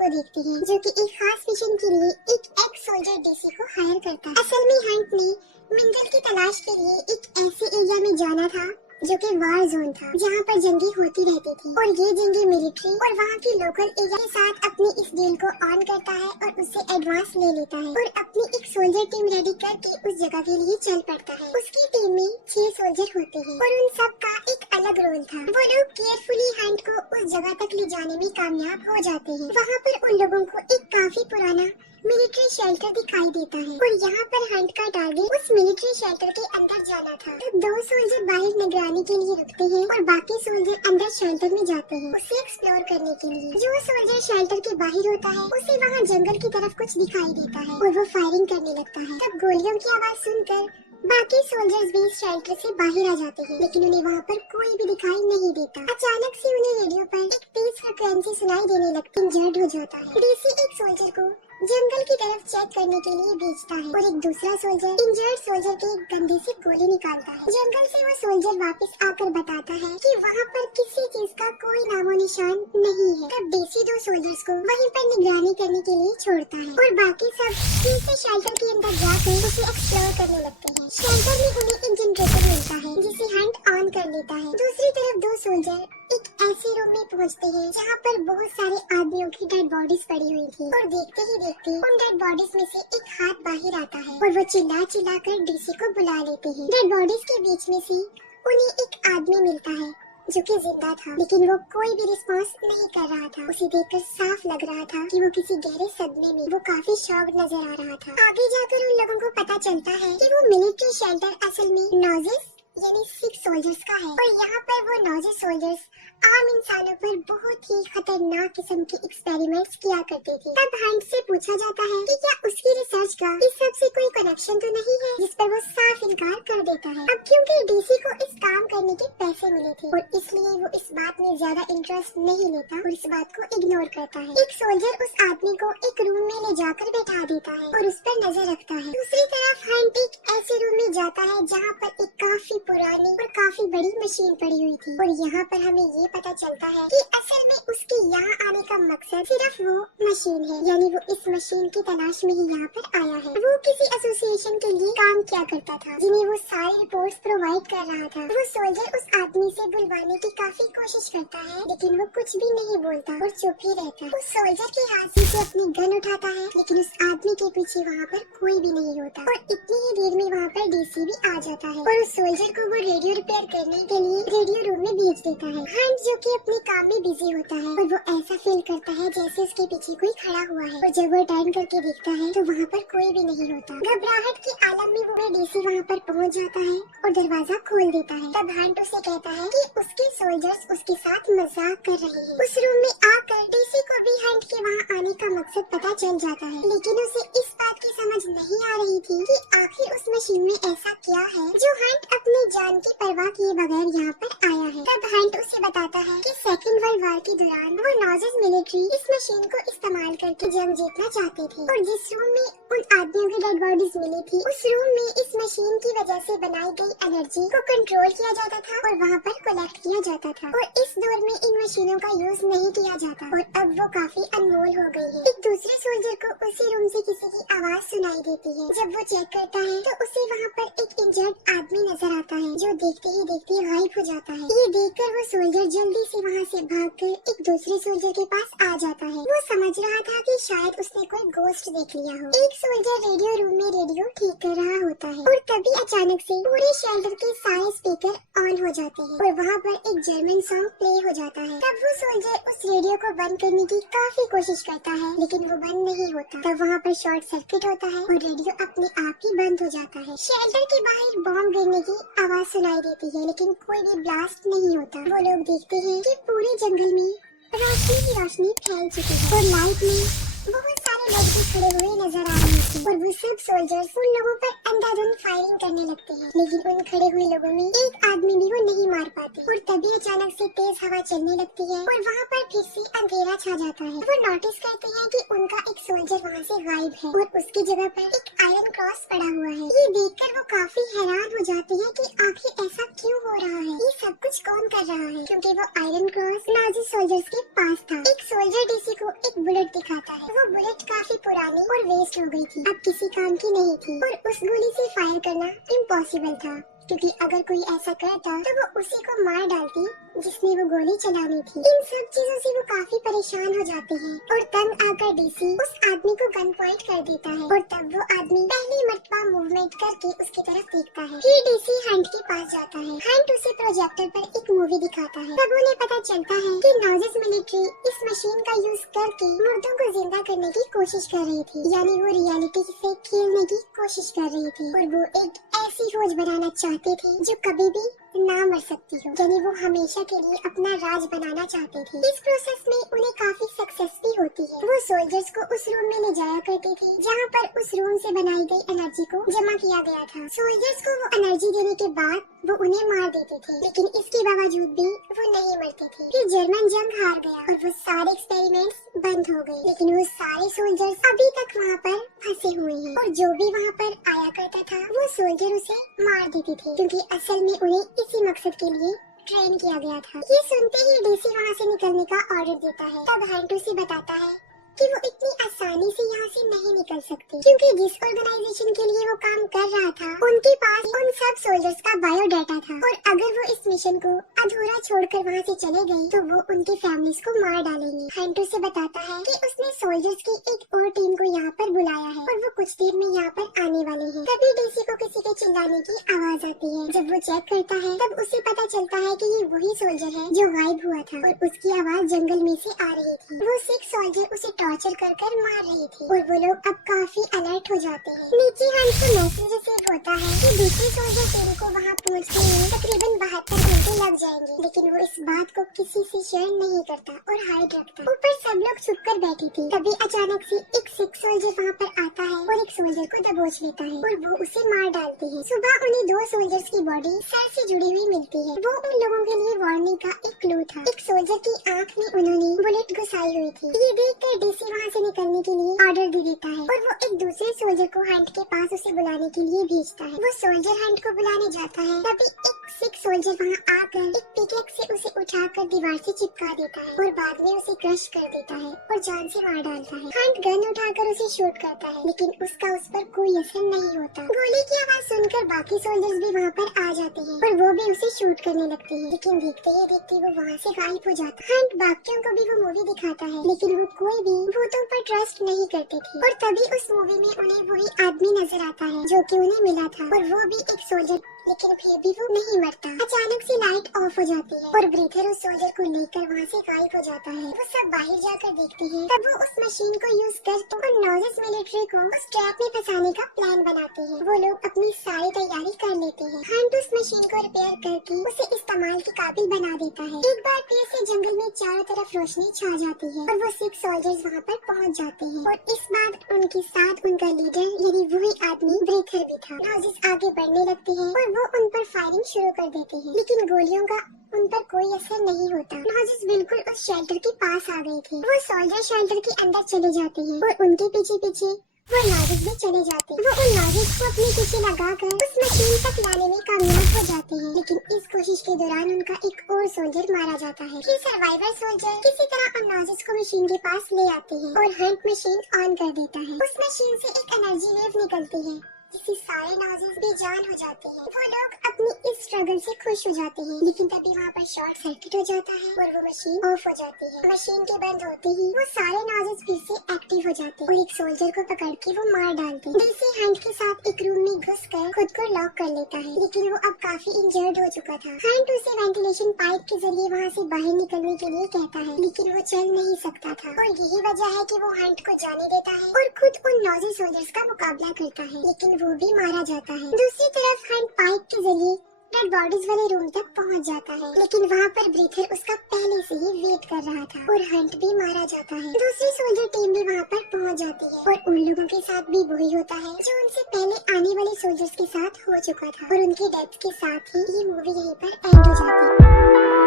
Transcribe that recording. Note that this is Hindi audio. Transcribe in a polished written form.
को देखते हैं जो कि एक खास मिशन के लिए एक एक्स सोल्जर डीसी को हायर करता है। असल में हंट ने मिनरल की तलाश के लिए एक ऐसे एरिया में जाना था जो कि वार जोन था, जहाँ पर जंगें होती रहती थी और ये जंगें मिलिट्री और वहाँ की लोकल एरिया के साथ अपनी इस डील को ऑन करता है और उससे एडवांस ले लेता है और अपनी एक सोल्जर टीम रेडी करके उस जगह के लिए चल पड़ता है। उसकी टीम में 6 सोल्जर होते हैं और उन सब का एक अलग रोल था। वो लोग केयरफुली हंट को उस जगह तक ले जाने में कामयाब हो जाते हैं। वहाँ पर उन लोगों को एक काफी पुराना मिलिट्री शेल्टर दिखाई देता है और यहाँ पर हंट का टारगेट उस मिलिट्री शेल्टर के अंदर जाना था। तब 2 सोल्जर बाहर निगरानी के लिए रुकते हैं और बाकी सोल्जर अंदर शेल्टर में जाते हैं उसे एक्सप्लोर करने के लिए। जो सोल्जर शेल्टर के बाहर होता है उसे वहाँ जंगल की तरफ कुछ दिखाई देता है और वो फायरिंग करने लगता है। तब गोलियों की आवाज सुनकर बाकी सोल्जर्स भी शेल्टर से बाहर आ जाते हैं, लेकिन उन्हें वहाँ पर कोई भी दिखाई नहीं देता। अचानक से उन्हें रेडियो पर एक तेज फ्रिक्वेंसी सुनाई देने लगती, इंजर्ड हो जाता है। डीसी एक सोल्जर को जंगल की तरफ चेक करने के लिए भेजता है और एक दूसरा सोल्जर इंजर्ड सोल्जर के कंधे से गोली निकालता है। जंगल से वो सोल्जर वापस आकर बताता है कि वहाँ पर किसी चीज का कोई नामो निशान नहीं है। तब डीसी 2 सोल्जर्स को वहीं पर निगरानी करने के लिए छोड़ता है और बाकी सब फिर से शेल्टर के अंदर जाकर उसे एक्सप्लोर करने लगते हैं। शेल्टर में उन्हें एक जनरेटर मिलता है जिसे हंट ऑन कर लेता है। दूसरी तरफ 2 सोल्जर एक ऐसे रूम में पहुंचते हैं जहाँ पर बहुत सारे आदमियों की डेड बॉडीज पड़ी हुई थी और देखते ही देखते उन डेड बॉडीज में से एक हाथ बाहर आता है और वो चिल्ला चिल्ला कर डीसी को बुला लेते हैं। डेड बॉडीज के बीच में से उन्हें एक आदमी मिलता है जो कि जिंदा था, लेकिन वो कोई भी रिस्पॉन्स नहीं कर रहा था। उसे देखकर साफ लग रहा था कि वो किसी गहरे सदमे में, वो काफी शॉक्ड नजर आ रहा था। आगे जाकर उन लोगों को पता चलता है कि वो मिलिट्री शेल्टर असल में नॉजेस यानी 6 सोल्जर्स का है और यहाँ पर वो नॉजेस सोल्जर्स आम इंसानों पर बहुत ही खतरनाक किस्म के एक्सपेरिमेंट्स किया करते थे। तब हंट से पूछा जाता है कि क्या उसकी रिसर्च का इस सब से कोई कनेक्शन तो नहीं है, जिस पर वो साफ इनकार कर देता है। अब क्योंकि डीसी को इस काम करने के पैसे मिले थे और इसलिए वो इस बात में ज्यादा इंटरेस्ट नहीं लेता और इस बात को इग्नोर करता है। एक सोल्जर उस आदमी को एक रूम में ले जाकर बैठा देता है और उस पर नजर रखता है। दूसरी तरफ हंट एक ऐसे रूम में जाता है जहाँ पर एक काफी पुरानी और काफी बड़ी मशीन पड़ी हुई थी और यहाँ पर हमें ये पता चलता है कि असल में उसके यहाँ आने का मकसद सिर्फ वो मशीन है, यानी वो इस मशीन की तलाश में ही यहाँ पर आया है। वो किसी एसोसिएशन के लिए काम किया करता था जिन्हें वो सारी रिपोर्ट्स प्रोवाइड कर रहा था। वो सोल्जर उस आदमी से बुलवाने की काफी कोशिश करता है, लेकिन वो कुछ भी नहीं बोलता और चुप ही रहता है। उस सोल्जर के हाथ से अपनी गन उठाता है, लेकिन उस आदमी के पीछे वहाँ पर कोई भी नहीं होता और इतनी ही देर में वहाँ पर डीसी भी आ जाता है और उस सोल्जर को वो रेडियो रिपेयर करने के लिए रेडियो रूम में भेज देता है। हंट जो कि अपने काम में बिजी होता है और वो ऐसा फील करता है जैसे उसके पीछे कोई खड़ा हुआ है और जब वो टर्न करके देखता है तो वहाँ पर कोई भी नहीं होता। घबराहट के आलम में वो डीसी वहाँ पर पहुँच जाता है और दरवाजा खोल देता है। तब हंट उसे कहता है कि उसके सोल्जर्स उसके साथ मजाक कर रहे हैं। उस रूम में आकर डीसी को भी हंट के वहाँ आने का मकसद पता चल जाता है, लेकिन उसे इस बात की समझ नहीं आ रही थी कि आखिर उस मशीन में ऐसा क्या है जो हंट अपनी जान की परवाह किए बगैर यहाँ पर आया है। तब हंट उसे बताता है कि सेकेंड वर्ल्ड वॉर के दौरान वो नॉजेस मिलिट्री इस मशीन को इस्तेमाल करके जंग जीतना चाहते थे और जिस रूम में उन आदमियों की डेड बॉडीज मिली थी उस रूम में इस मशीन की वजह से बनाई गई एनर्जी को कंट्रोल किया जाता था और वहाँ पर कलेक्ट किया जाता था और इस दौर में इन मशीनों का यूज नहीं किया जाता और अब वो काफी अनमोल हो गई है। एक दूसरे सोल्जर को उसी रूम से किसी की आवाज सुनाई देती है। जब वो चेक करता है तो उसे वहाँ पर एक इंजर्ड आदमी नजर आता है जो देखते ही देखते गायब हो जाता है। ये देखकर वो सोल्जर जल्दी से वहाँ से भागकर एक दूसरे सोल्जर के पास आ जाता है। वो समझ रहा था कि शायद उसने कोई गोस्ट देख लिया हो। एक सोल्जर रेडियो रूम में रेडियो ठीक कर रहा होता है और तभी अचानक से पूरे शेल्टर के सारे स्पीकर ऑन हो जाते हैं और वहाँ पर एक जर्मन सॉन्ग प्ले हो जाता है। तब वो सोल्जर उस रेडियो को बंद करने की काफी कोशिश करता है, लेकिन वो बंद नहीं होता। तब वहाँ पर शॉर्ट सर्किट होता है और रेडियो अपने आप ही बंद हो जाता है। शेल्टर के बाहर बॉम्ब गिरने की आवाज सुनाई देती है, लेकिन कोई भी ब्लास्ट नहीं होता। वो लोग देखते हैं कि पूरे जंगल में रोशनी की रोशनी फैल चुकी है और लाइट में बहुत सारे लोग भी खड़े हुए नजर आ रहे थे और वो सब सोल्जर्स उन लोगों पर अंधाधुंध फायरिंग करने लगते हैं, लेकिन उन खड़े हुए लोगों में एक आदमी भी वो नहीं मार पाती और तभी अचानक से तेज हवा चलने लगती है और वहाँ पर फिर से अंधेरा छा जाता है। वो नोटिस करते हैं कि उनका एक सोल्जर वहाँ से गायब है और उसकी जगह पर एक आयरन क्रॉस पड़ा हुआ है। ये देखकर वो काफी हैरान हो जाते हैं कि आखिर ऐसा क्यों हो रहा है, ये सब कुछ कौन कर रहा है, क्योंकि वो आयरन क्रॉस नाजी सोल्जर्स के पास था। एक सोल्जर डीसी को एक बुलेट दिखाता है। वो बुलेट काफी पुरानी और वेस्ट हो गई थी, अब किसी काम की नहीं थी और उस गोली से फायर करना इम्पॉसिबल था, क्योंकि अगर कोई ऐसा करता तो वो उसी को मार डालती जिसने वो गोली चलानी थी। इन सब चीजों से वो काफी परेशान हो जाते हैं और तंग आकर डीसी उस आदमी को गन पॉइंट कर देता है और तब वो आदमी पहली मर्तबा मूवमेंट करके उसकी तरफ देखता है। फिर डीसी हंट के पास जाता है। हंट उसे प्रोजेक्टर पर एक मूवी दिखाता है। तब उन्हें पता चलता है कि नॉजिस मिलिट्री इस मशीन का यूज करके मुर्दों को जिंदा करने की कोशिश कर रही थी, यानी वो रियलिटी से खेलने की कोशिश कर रही थी और वो एक ऐसी फौज बनाना चाहते थे जो कभी भी ना मर सकती हो, यानी वो हमेशा के लिए अपना राज बनाना चाहते थे। इस प्रोसेस में उन्हें काफी सक्सेस भी होती है। वो सोल्जर्स को उस रूम में ले जाया करते थे जहाँ पर उस रूम से बनाई गई एनर्जी को जमा किया गया था। सोल्जर्स को वो एनर्जी देने के बाद वो उन्हें मार देते थे, लेकिन इसके बावजूद भी वो नहीं मरते थे। फिर जर्मन जंग हार गया और वो सारे एक्सपेरिमेंट्स बंद हो गए, लेकिन वो सारे सोल्जर्स अभी तक वहाँ पर फंसे हुए हैं और जो भी वहाँ पर आया करता था वो सोल्जर उसे मार देते थे, क्योंकि असल में उन्हें इसी मकसद के लिए ट्रेन किया गया था। ये सुनते ही डीसी वहाँ से निकलने का ऑर्डर देता है। तब हंट उसे बताता है कि वो इतनी आसानी से यहाँ से नहीं निकल सकते, क्योंकि जिस ऑर्गेनाइजेशन के लिए वो काम कर रहा था उनके पास उन सब सोल्जर्स का बायोडाटा था और अगर वो इस मिशन को अधूरा छोड़कर वहाँ से चले गए तो वो उनके फैमिलीज को मार डालेंगे। हंट उसे बताता है कि उसने सोल्जर्स की एक और टीम को यहाँ पर बुलाया है और वो कुछ देर में यहाँ पर आने वाले हैं। तभी डीसी को किसी के चिल्लाने की आवाज आती है। जब वो चेक करता है तब उसे पता चलता है कि ये वही सोल्जर है जो गायब हुआ था और उसकी आवाज जंगल में से आ रही थी। वो सिख सोल्जर उसे टॉर्चर कर मार रही थी और वो लोग अब काफी अलर्ट हो जाते हैं। नीचे हंट को मैसेज रिसीव होता है कि दूसरे सोल्जर टीम को वहाँ पहुँचने में तकरीबन 72 घंटे लग जाएंगे, लेकिन वो इस बात को किसी से शेयर नहीं करता और हाइड रखता। ऊपर सब लोग छुप कर बैठी थी। तभी अचानक से एक सिख सोल्जर वहाँ पर आता है और एक सोल्जर को दबोच लेता है और वो उसे मार डालती है। सुबह उन्हें 2 सोल्जर्स की बॉडी सर से जुड़ी हुई मिलती है। वो उन लोगों के लिए वार्निंग का एक क्लू था। एक सोल्जर की आँख में उन्होंने बुलेट घुसाई हुई थी। ये देखकर डीसी वहाँ से निकलने के लिए ऑर्डर दे देता है और वो एक दूसरे सोल्जर को हंट के पास उसे बुलाने के लिए भेजता है। वो सोल्जर हंट को बुलाने जाता है, तभी एक सिख सोल्जर वहाँ आकर एक पिकेक से उसे उठाकर दीवार से चिपका देता है और बाद में उसे क्रश कर देता है और जान से मार डालता है। हंट गन उठाकर उसे शूट करता है, लेकिन उसका उस पर कोई असर नहीं होता। गोली की आवाज सुनकर बाकी सोल्जर्स भी वहाँ पर आ जाते हैं और वो भी उसे शूट करने लगते हैं, लेकिन देखते ही देखते वो वहाँ से गायब हो जाता है। हंट बाकियों को भी वो मूवी दिखाता है, लेकिन वो कोई भी भूतों पर ट्रस्ट नहीं करते थे और तभी उस मूवी में उन्हें वही आदमी नजर आता है जो कि उन्हें मिला था और वो भी एक सोल्जर, लेकिन फिर भी वो नहीं मरता। अचानक से लाइट ऑफ हो जाती है और ब्रीथर उस सोल्जर को लेकर वहाँ से गायब हो जाता है। वो सब बाहर जाकर देखते हैं, तब वो उस मशीन को यूज कर नॉजिस मिलिट्री को उस ट्रैप में फंसाने का प्लान बनाते हैं। वो लोग अपनी सारी तैयारी कर लेते हैं। हंट उस मशीन को रिपेयर करके उसे इस्तेमाल के काबिल बना देता है। एक बार फिर से जंगल में चारों तरफ रोशनी छा जाती है और वो सिख सोल्जर्स वहाँ पर पहुँच जाते हैं और इस बार उनके साथ उनका लीडर यानी वही आदमी ब्रीथर भी था। नॉजिस आगे बढ़ने लगते हैं और वो उन पर फायरिंग शुरू कर देते हैं, लेकिन गोलियों का उन पर कोई असर नहीं होता। नॉजिस बिल्कुल उस शेल्टर के पास आ गए थे। वो सोल्जर शेल्टर के अंदर चले जाते हैं और उनके पीछे पीछे वो नॉजिस भी चले जाते हैं। वो उन नॉजिस को अपने पीछे लगाकर उस मशीन तक लाने में कामयाब हो जाते हैं, लेकिन इस कोशिश के दौरान उनका एक और सोल्जर मारा जाता है। फिर सर्वाइवर सोल्जर किसी तरह उन नॉजिस को मशीन के पास ले आते हैं और हंट मशीन ऑन कर देता है। उस मशीन से एक एनर्जी वेव निकलती है जिससे सारे नॉजिस बेजान हो जाते हैं। वो लोग अपनी इस स्ट्रगल से खुश हो जाते हैं, लेकिन तभी वहाँ पर शॉर्ट सर्किट हो जाता है और वो मशीन ऑफ हो जाती है। मशीन के बंद होते ही वो सारे नॉजिस फिर से एक्टिव हो जाते हैं और एक सोल्जर को पकड़ के वो मार डालते हैं। डीसी हंट के साथ एक रूम में घुसकर खुद को लॉक कर लेता है, लेकिन वो अब काफी इंजर्ड हो चुका था। हंट उसे वेंटिलेशन पाइप के जरिए वहाँ से बाहर निकलने के लिए कहता है, लेकिन वो चल नहीं सकता था और यही वजह है कि वो हंट को जाने देता है और खुद उन नॉजिस सोल्जर्स का मुकाबला करता है, लेकिन वो भी मारा जाता है। दूसरी तरफ हंट पाइप के जरिए डेड बॉडीज वाले रूम तक पहुंच जाता है, लेकिन वहाँ पर ब्रीथर उसका पहले से ही वेट कर रहा था और हंट भी मारा जाता है। दूसरी सोल्जर टीम भी वहाँ पर पहुंच जाती है और उन लोगों के साथ भी वही होता है जो उनसे पहले आने वाले सोल्जर्स के साथ हो चुका था और उनके डेथ के साथ ही ये मूवी यहीं पर एंड हो जाती है।